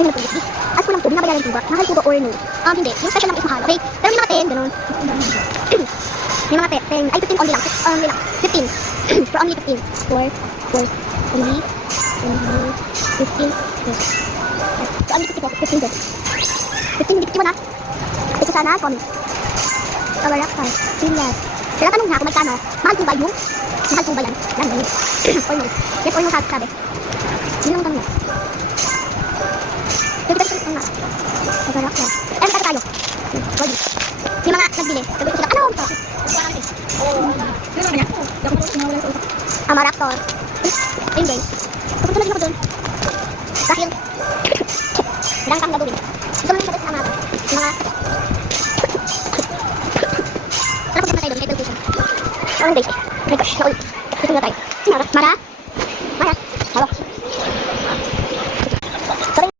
Ay, hindi po. As ko lang po, binabayaran po ba? Mahal po ba or no? Hindi. Yung special lang is mahal. Okay? Pero may mga 10, gano'n. May mga 10. Ay, 15 only lang. Only lang. 15. For only 15. For only 15. Yes. So, only 50 po. 15 po. 15, hindi 51 ha? Ito sana, comment. Our rockstar. Yes. Kaya tanong nga kung magkano, mahal po ba yung? Mahal po ba yan? Yan, yun. Or no? Yes or no sabi. Yun lang ang tanong. Pwede tayo sa nga. Our rockstar. Eh, magkano tayo? Pwede. May mga nagbili. Sabi ko sila, ano? Our rockstar. Ayun guys. Pupunta na din ako dun. Dahil, kailangan kang gagawin. Gusto mo lang sabi sa mga ano po na tayo doon, kay television. Oh, guys, my gosh, naul. Ito na tayo. Mara?